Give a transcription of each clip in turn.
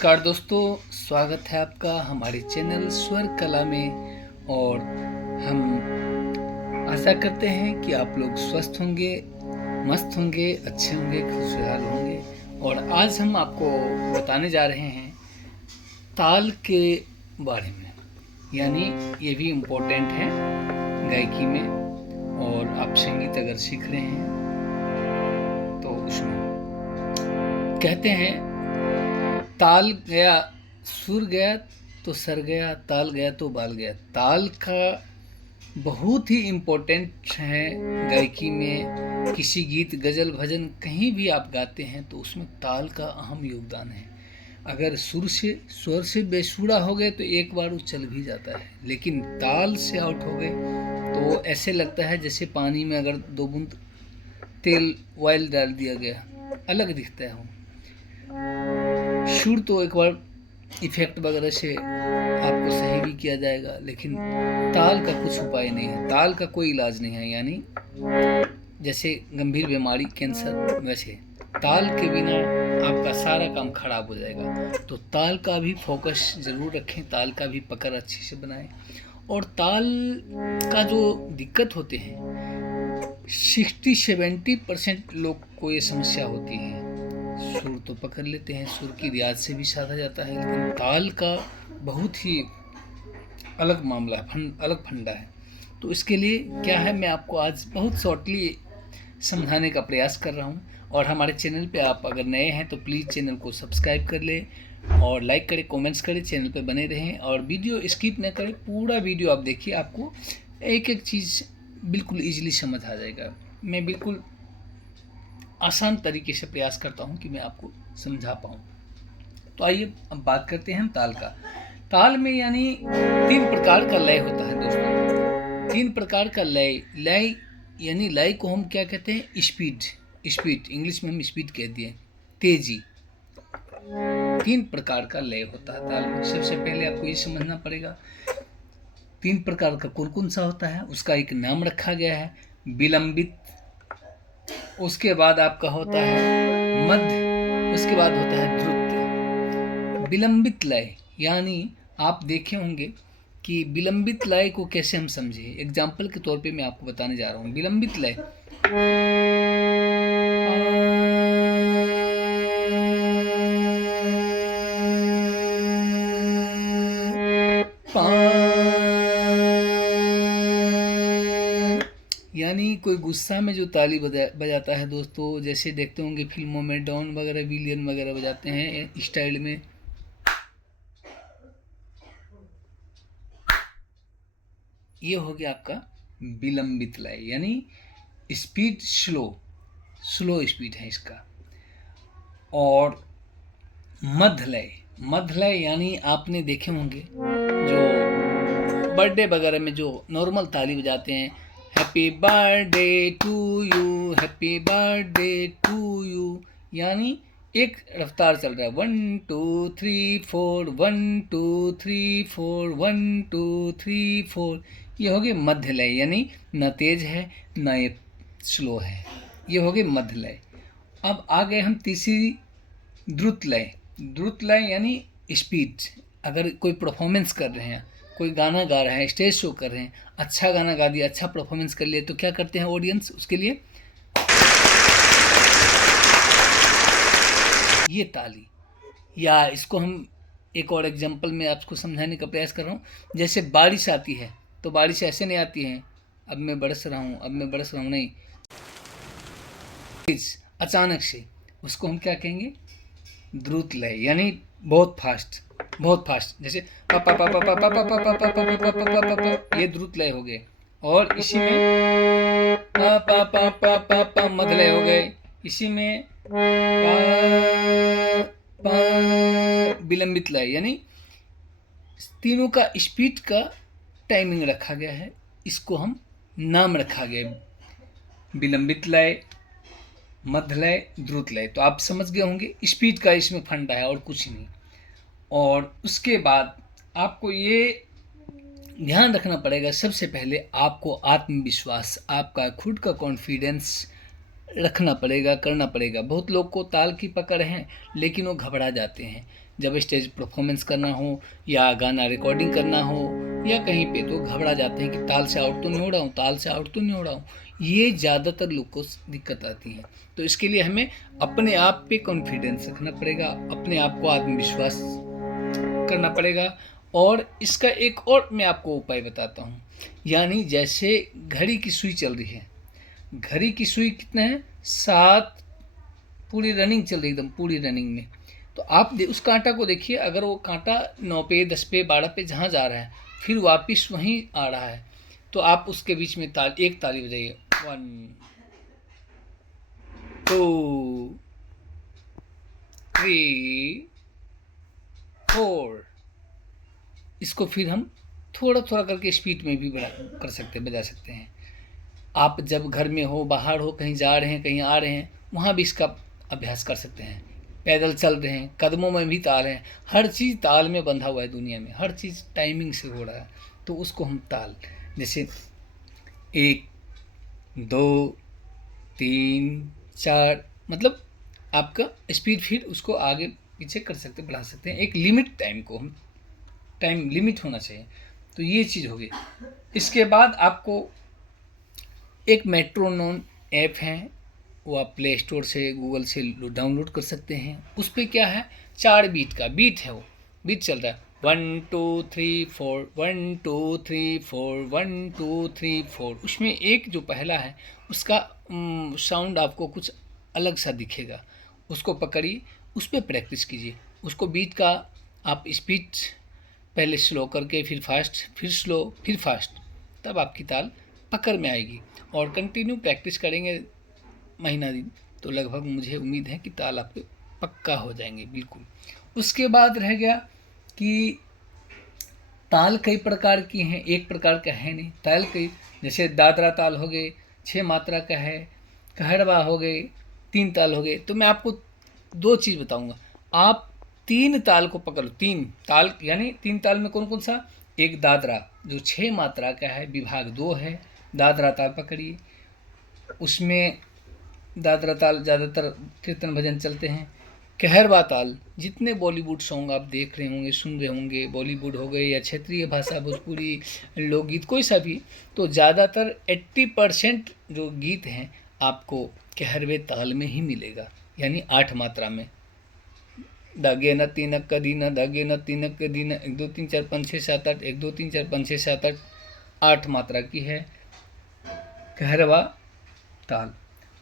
नमस्कार दोस्तों, स्वागत है आपका हमारे चैनल स्वर कला में। और हम आशा करते हैं कि आप लोग स्वस्थ होंगे, मस्त होंगे, अच्छे होंगे, खुशहाल होंगे। और आज हम आपको बताने जा रहे हैं ताल के बारे में, यानी ये भी इम्पोर्टेंट है गायकी में। और आप संगीत अगर सीख रहे हैं तो उसमें कहते हैं ताल गया सुर गया तो सर गया, ताल गया तो बाल गया। ताल का बहुत ही इम्पोर्टेंट है गायकी में। किसी गीत, गज़ल, भजन कहीं भी आप गाते हैं तो उसमें ताल का अहम योगदान है। अगर स्वर से बेसुरा हो गए तो एक बार वो चल भी जाता है, लेकिन ताल से आउट हो गए तो ऐसे लगता है जैसे पानी में अगर 2 बूंद तेल ऑयल डाल दिया गया, अलग दिखता है वो। सुर तो एक बार इफेक्ट वगैरह से आपको सही भी किया जाएगा, लेकिन ताल का कुछ उपाय नहीं है, ताल का कोई इलाज नहीं है। यानी जैसे गंभीर बीमारी कैंसर, वैसे ताल के बिना आपका सारा काम खराब हो जाएगा। तो ताल का भी फोकस ज़रूर रखें, ताल का भी पकड़ अच्छे से बनाएं। और ताल का जो दिक्कत होते हैं 60-70% लोग को ये समस्या होती है। सुर तो पकड़ लेते हैं, सुर की रियाज से भी साधा जाता है, लेकिन ताल का बहुत ही अलग मामला है, अलग फंडा है। तो इसके लिए क्या है, मैं आपको आज बहुत शॉर्टली समझाने का प्रयास कर रहा हूँ। और हमारे चैनल पे आप अगर नए हैं तो प्लीज़ चैनल को सब्सक्राइब कर लें और लाइक करें, कमेंट्स करें, चैनल पे बने रहें और वीडियो स्किप न करें। पूरा वीडियो आप देखिए, आपको एक एक चीज़ बिल्कुल ईजिली समझ आ जाएगा। मैं बिल्कुल आसान तरीके से प्रयास करता हूँ कि मैं आपको समझा पाऊँ। तो आइए अब बात करते हैं हम ताल का। ताल में यानी 3 प्रकार का लय होता है दोस्तों। 3 प्रकार का लय यानी लय को हम क्या कहते हैं, स्पीड इंग्लिश में हम स्पीड कह दिए, तेजी। 3 प्रकार का लय होता है ताल में। सबसे पहले आपको ये समझना पड़ेगा 3 प्रकार का कौन सा होता है, उसका एक नाम रखा गया है, विलंबित। उसके बाद आपका होता है मध्य, उसके बाद होता है द्रुत। विलंबित लय यानी आप देखे होंगे कि विलंबित लय को कैसे हम समझे। एग्जाम्पल के तौर पे मैं आपको बताने जा रहा हूँ। विलंबित लय यानी कोई गुस्सा में जो ताली बजाता है दोस्तों, जैसे देखते होंगे फिल्मों में डॉन वगैरह, विलियन वगैरह बजाते हैं स्टाइल में। ये हो गया आपका विलंबित लय, यानी स्पीड स्लो स्पीड है इसका। और मध्य लय यानी आपने देखे होंगे जो बर्थडे वगैरह में जो नॉर्मल ताली बजाते हैं, happy birthday to you, happy birthday to you, यानी एक रफ्तार चल रहा है, 1 2 3 4, 1 2 3 4, 1 2 3 4। ये हो गए मध्य लय, यानी न तेज है न ये स्लो है। ये हो गए मध्य लय। अब आ गए हम तीसरी द्रुत लय यानी स्पीड। अगर कोई परफॉर्मेंस कर रहे हैं, कोई गाना गा रहे हैं, स्टेज शो कर रहे हैं, अच्छा गाना गा दिया, अच्छा परफॉर्मेंस कर लिया, तो क्या करते हैं ऑडियंस, उसके लिए ये ताली। या इसको हम एक और एग्जांपल में आपको समझाने का प्रयास कर रहा हूँ। जैसे बारिश आती है तो बारिश ऐसे नहीं आती है, अब मैं बरस रहा हूँ, नहीं, अचानक से, उसको हम क्या कहेंगे, द्रुत लय, यानी बहुत फास्ट। जैसे पापा पापा पापा पापा पापा पापा पापा पापा, ये द्रुत लय हो गए। और इसी में पापा पापा पापा मध्य लय हो गए। इसी में विलंबित लय, यानी तीनों का स्पीड का टाइमिंग रखा गया है, इसको हम नाम रखा गया विलंबित लय, मध्य लय, द्रुत लय। तो आप समझ गए होंगे स्पीड का इसमें फंडा है और कुछ नहीं। और उसके बाद आपको ये ध्यान रखना पड़ेगा, सबसे पहले आपको आत्मविश्वास, आपका खुद का कॉन्फिडेंस रखना पड़ेगा, करना पड़ेगा। बहुत लोग को ताल की पकड़ है लेकिन वो घबरा जाते हैं। जब स्टेज परफॉर्मेंस करना हो या गाना रिकॉर्डिंग करना हो या कहीं पे, तो घबरा जाते हैं कि ताल से आउट तो नहीं हो रहा हूँ, ताल से आउट तो नहीं हो रहा हूँ। ये ज़्यादातर लोग को दिक्कत आती है। तो इसके लिए हमें अपने आप पे कॉन्फिडेंस रखना पड़ेगा, अपने आप को आत्मविश्वास करना पड़ेगा। और इसका एक और मैं आपको उपाय बताता हूँ, यानी जैसे घड़ी की सुई चल रही है, घड़ी की सुई कितना है 7, पूरी रनिंग चल रही, एकदम पूरी रनिंग में। तो आप उस कांटा को देखिए, अगर वो कांटा 9 पे 10 पे 12 पे जहाँ जा रहा है फिर वापस वहीं आ रहा है, तो आप उसके बीच में एक ताली बजाइए, 1 2 3 4। इसको फिर हम थोड़ा थोड़ा करके स्पीड में भी बजा सकते हैं। आप जब घर में हो, बाहर हो, कहीं जा रहे हैं, कहीं आ रहे हैं, वहाँ भी इसका अभ्यास कर सकते हैं। पैदल चल रहे हैं, कदमों में भी ताल है, हर चीज़ ताल में बंधा हुआ है दुनिया में, हर चीज़ टाइमिंग से हो रहा है। तो उसको हम ताल, जैसे 1 2 3 4, मतलब आपका स्पीड फिर उसको आगे पीछे कर सकते, बढ़ा सकते हैं। एक लिमिट टाइम को हम, टाइम लिमिट होना चाहिए। तो ये चीज़ होगी। इसके बाद आपको एक मेट्रोनोम ऐप है, वो आप प्ले स्टोर से, गूगल से डाउनलोड कर सकते हैं। उस पर क्या है, 4 बीट का बीट है, वो बीट चल रहा है 1 2 3 4 1 2 3 4 1 2 3 4। उसमें एक जो पहला है उसका साउंड आपको कुछ अलग सा दिखेगा, उसको पकड़िए, उस पर प्रैक्टिस कीजिए। उसको बीट का आप स्पीड पहले स्लो करके फिर फास्ट, फिर स्लो, फिर फास्ट, तब आपकी ताल पकड़ में आएगी। और कंटिन्यू प्रैक्टिस करेंगे महीना दिन, तो लगभग मुझे उम्मीद है कि ताल आपके पक्का हो जाएंगे बिल्कुल। उसके बाद रह गया कि ताल कई प्रकार की हैं, एक प्रकार का है नहीं। ताल कई, जैसे दादरा ताल हो गए, 6 मात्रा का है, कहरवा हो गए, 3 ताल हो गए। तो मैं आपको 2 चीज़ बताऊंगा, आप 3 ताल को पकड़ लो। 3 ताल यानी 3 ताल में कौन कौन सा, एक दादरा जो 6 मात्रा का है, विभाग 2 है, दादरा ताल पकड़िए। उसमें दादरा ताल ज़्यादातर कीर्तन भजन चलते हैं। कहरवा ताल, जितने बॉलीवुड सॉन्ग आप देख रहे होंगे, सुन रहे होंगे, बॉलीवुड हो गए या क्षेत्रीय भाषा, भोजपुरी, लोकगीत, कोई सा भी, तो ज़्यादातर 80% जो गीत हैं आपको कहरवे ताल में ही मिलेगा, यानी 8 मात्रा में। दागे न तीनक का दीना, दागे न तीनक का दीना, 1 2 3 4 5 6 7 8, 1 2 3 4 5 6 7 8, 8 मात्रा की है कहरवा ताल।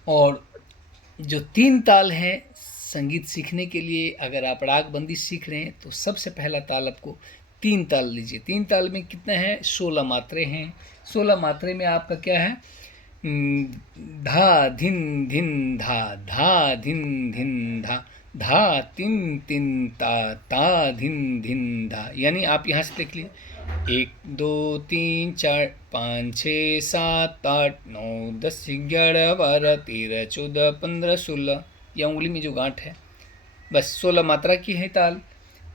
और जो 3 ताल हैं संगीत सीखने के लिए, अगर आप राग बंदी सीख रहे हैं तो सबसे पहला ताल आपको 3 ताल लीजिए। 3 ताल में कितना है, 16 मात्रे हैं। 16 मात्रे में आपका क्या है, धा धिन धिन धा, धा धिन धिन धा, धा तिन तिन ता, ता धिन धिन धा। यानी आप यहाँ से देख लीजिए, 1 2 3 4 5 6 7 8 9 10 11 12 13 14 15 16, या उंगली में जो गांठ है, बस 16 मात्रा की है ताल।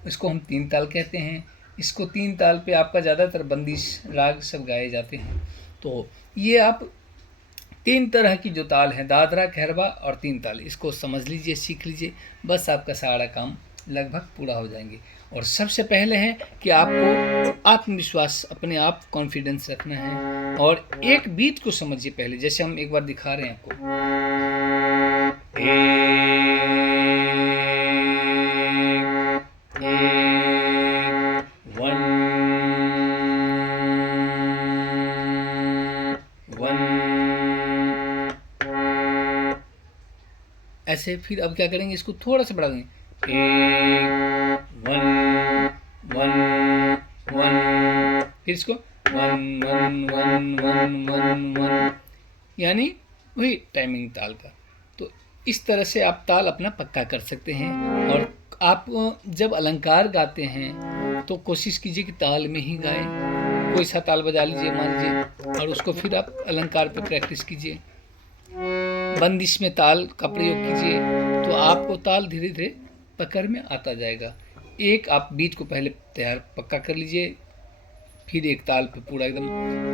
इसको हम 3 ताल कहते हैं। इसको 3 ताल पे आपका ज़्यादातर बंदिश राग सब गाए जाते हैं। तो ये आप 3 तरह की जो ताल है, दादरा, कहरवा और 3 ताल, इसको समझ लीजिए, सीख लीजिए, बस आपका सारा काम लगभग पूरा हो जाएंगे। और सबसे पहले है कि आपको आत्मविश्वास, अपने आप कॉन्फिडेंस रखना है। और एक बीट को समझिए पहले, जैसे हम एक बार दिखा रहे हैं आपको, ऐसे। फिर अब क्या करेंगे, इसको थोड़ा सा बढ़ा देंगे, 1 1 1, फिर इसको 1 1 1 1 1 1, यानी वही टाइमिंग ताल का। तो इस तरह से आप ताल अपना पक्का कर सकते हैं। और आप जब अलंकार गाते हैं तो कोशिश कीजिए कि ताल में ही गाएं। कोई सा ताल बजा लीजिए मान लीजिए, और उसको फिर आप अलंकार पे प्रैक्टिस कीजिए। बंदिश में ताल का प्रयोग कीजिए, तो आपको ताल धीरे धीरे पकड़ में आता जाएगा। एक आप बीट को पहले तैयार पक्का कर लीजिए, फिर एक ताल पे पूरा एकदम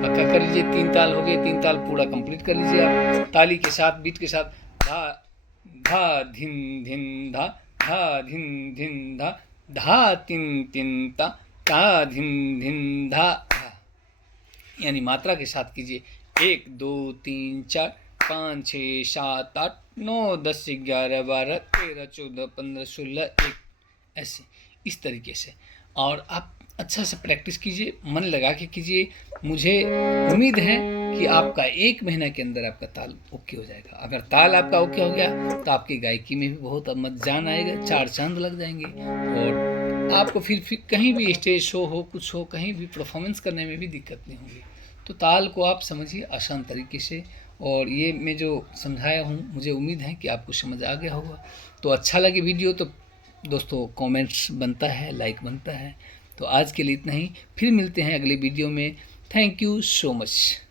पक्का कर लीजिए। 3 ताल हो गए, 3 ताल पूरा कंप्लीट कर लीजिए आप ताली के साथ, बीट के साथ। धा धा धिन धिन धा, धा धिन धिन धा, धा तिन तिन ता, ता धिन धिन धा धा। यानी मात्रा के साथ कीजिए। 1 2 3 4 5 6 7 8 9 10 11 12 13 14 15 16 1, ऐसे इस तरीके से। और आप अच्छा से प्रैक्टिस कीजिए, मन लगा के कीजिए। मुझे उम्मीद है कि आपका 1 महीना के अंदर आपका ताल ओके हो जाएगा। अगर ताल आपका ओके हो गया तो आपकी गायकी में भी बहुत जान आएगा, 4 चांद लग जाएंगे। और आपको फिर कहीं भी स्टेज शो हो, कुछ हो, कहीं भी परफॉर्मेंस करने में भी दिक्कत नहीं होगी। तो ताल को आप समझिए आसान तरीके से। और ये मैं जो समझाया हूँ, मुझे उम्मीद है कि आपको समझ आ गया होगा। तो अच्छा लगे वीडियो तो दोस्तों कमेंट्स बनता है, लाइक बनता है। तो आज के लिए इतना ही, फिर मिलते हैं अगले वीडियो में। Thank you so much.